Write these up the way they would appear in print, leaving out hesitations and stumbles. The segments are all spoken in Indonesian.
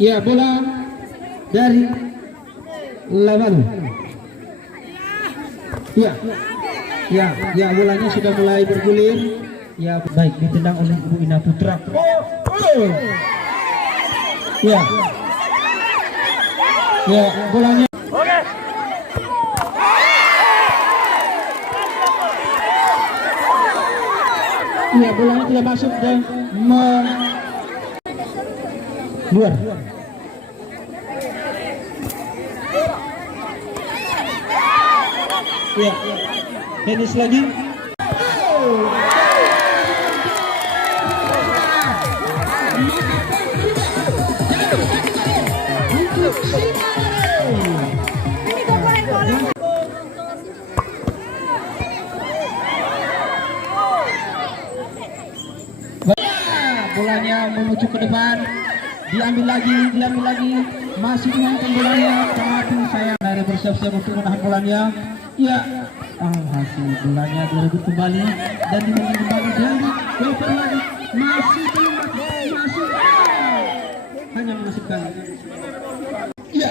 Ya, bola dari lawan. Ya, ya, ya, bolanya sudah mulai bergulir. Ya, baik, ditendang oleh Ibu Ina Putra. Ya, ya, bolanya. Ya, bolanya tidak masuk dan luar. Ya, tenis lagi. Bolanya menuju ke depan, diambil lagi, masih menangkan bolanya, tapi saya dari bersiap-siap untuk menahan bolanya. Ya, hasil bolanya direbut kembali dan dimulai kembali dan dilempar lagi, masih belum masuk, hanya memasukkan. Ya,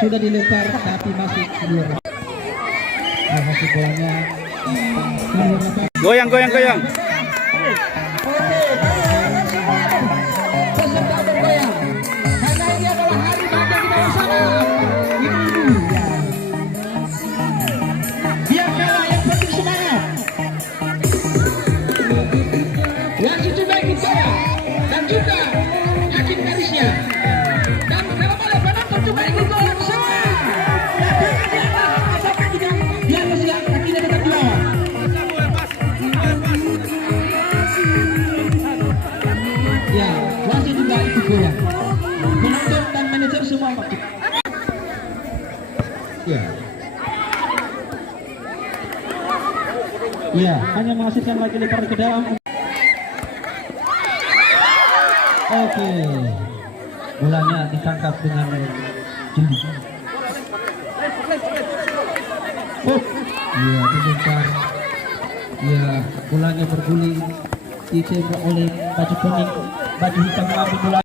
sudah dilempar tapi masih keluar. Hasil bolanya goyang. Yang itu baik saya dan juga yakin garisnya dan kalau boleh penonton coba ikut gol semua dia masih kakinya tetap di bawah. Ya, wasit juga ikut goyang, penonton dan manajer semua aktif. Ya, ya, hanya menghasilkan lagi lempar ke dalam. Oke, bolanya ditangkap dengan jeli. Ya, dilempar. Ya, bolanya berguling, ditembak oleh baju kuning, baju hitam mengambil bola.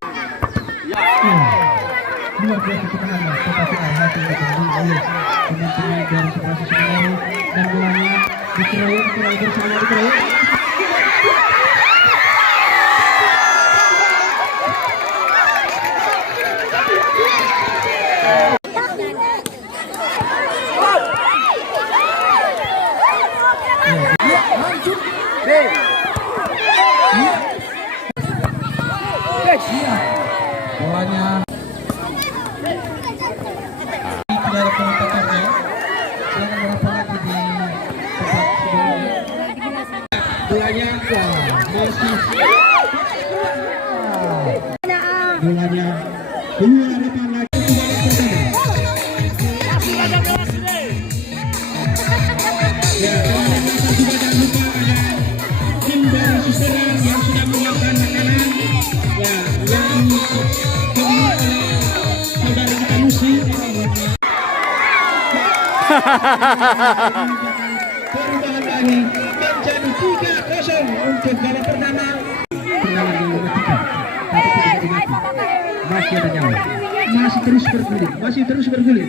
Luar biasa ketenangan, tetapi hati dipenuhi oleh pemain-pemain dari Persib Semarang dan bolanya dikeroyok bersama dikeroyok. Bolanya tidak penontonnya, jangan berapa lagi di tempat sebelumnya. Bolanya masih bolanya keluar depan lagi. Ya, juga jangan lupa ada tim dari Susteran yang sudah menyiapkan makanan. Ya, yang kedua oleh saudara kita Musi. Perubahan lagi menjadi 3-0 untuk babak pertama. Tendangan yang mematikan, tapi tidak dimati. Masih ada nyawa, masih terus bergulir,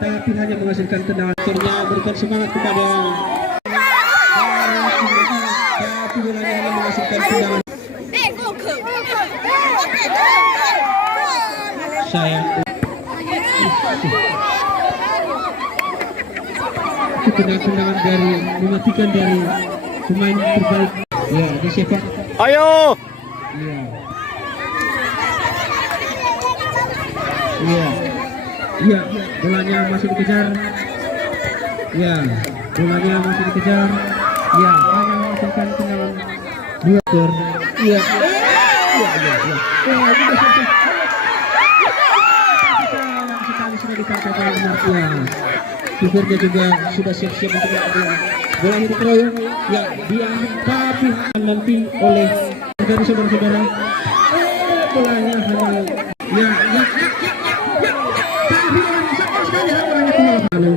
tapi hanya menghasilkan tendangan. Akhirnya berikan semangat kepada tapi bolanya hanya menghasilkan tendangan. Sayang, itu tendangan dari mematikan dari pemain terbaik. Ya, di sepak. Ayo. Ya. Ya. Ya, bolanya masih dikejar. Ya, bolanya masih dikejar. Ya, hanya menghasilkan tendangan dua gol. Ya. Ya. Sekali sudah ditangkap oleh Martia. Kipernya juga sudah siap-siap untuk mengambil bola ini dikeroyok. Ya, diambil tapi nanti oleh dari saudara-saudara. Bolanya hanya ya. Tapi sama sekali bolanya keluar. Lalu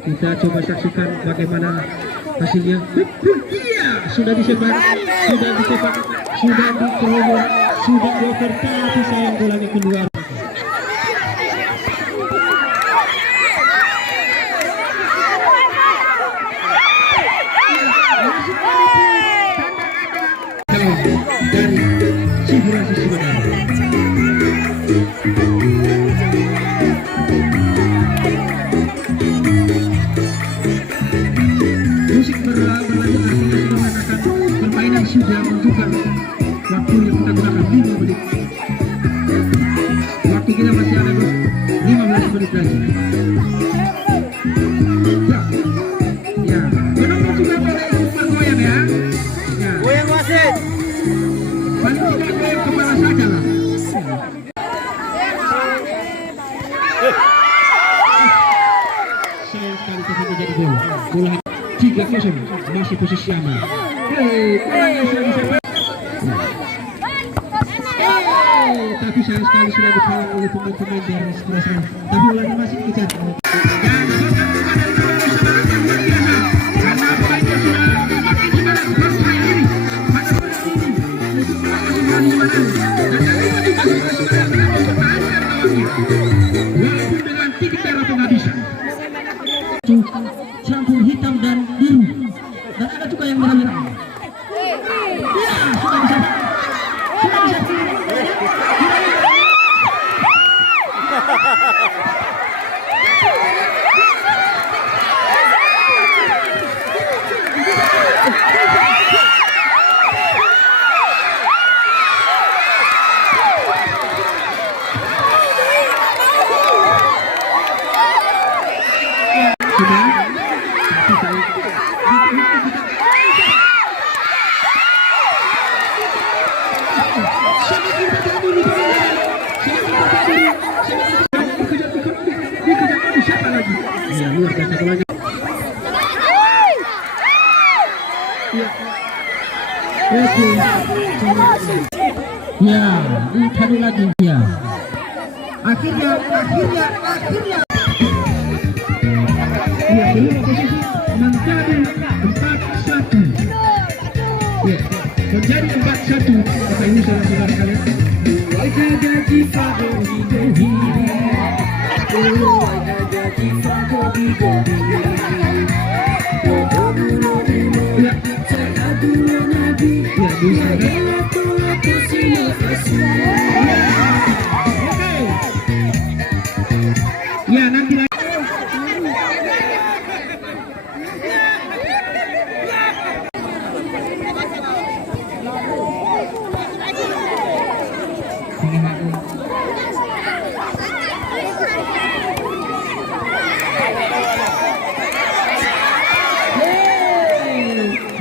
kita coba saksikan bagaimana hasilnya. Iya, sudah disebar, sudah dikeroyok, sudah dioper tapi sayang bolanya keluar. Dari Ciburan sebenarnya. Musik berlanjut artinya sudah mengatakan permainan sudah menunjukkan waktu yang kita gunakan 5 menit. Waktu kita masih ada 15 menit lagi. Ya, penonton juga boleh ikut bergoyang ya. Goyang wasit. Paling tidak goyang kepala saja lah. Sayang sekali tapi menjadi gol. Bola 3-0 masih posisi aman. Bolanya sudah bisa. Tapi sayang sekali sudah dihalang oleh pemain-pemain dari Strasbourg. Tapi bolanya masih dikejar. Walaupun dengan titik darah penghabisan campur hitam dan biru dan ada juga yang merah-merah. Ya, sudah bisa. Sudah bisa. Ya, luar biasa bolanya. Ya, dikali lagi ya. Akhirnya. Ya, belum posisi menjadi 4-1. Ya, menjadi 4-1. Apa ini saudara-saudara kalian? Ya, nanti lagi.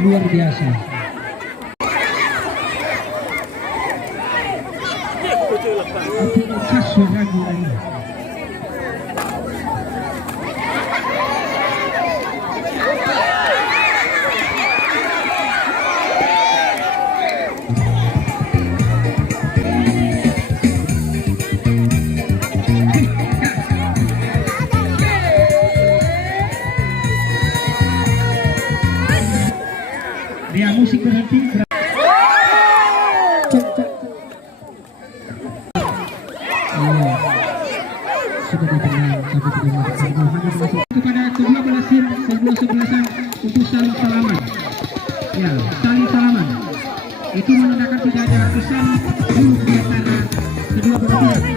Luar biasa. Khas suara ini. Dia musik berhenti. Sudah ditenang, tapi tidak masuk. Kepada kedua belah tim, sebelasan untuk saling salaman. Ya, saling salaman. Itu menandakan tidak ada kesan buruk di antara kedua belah pihak.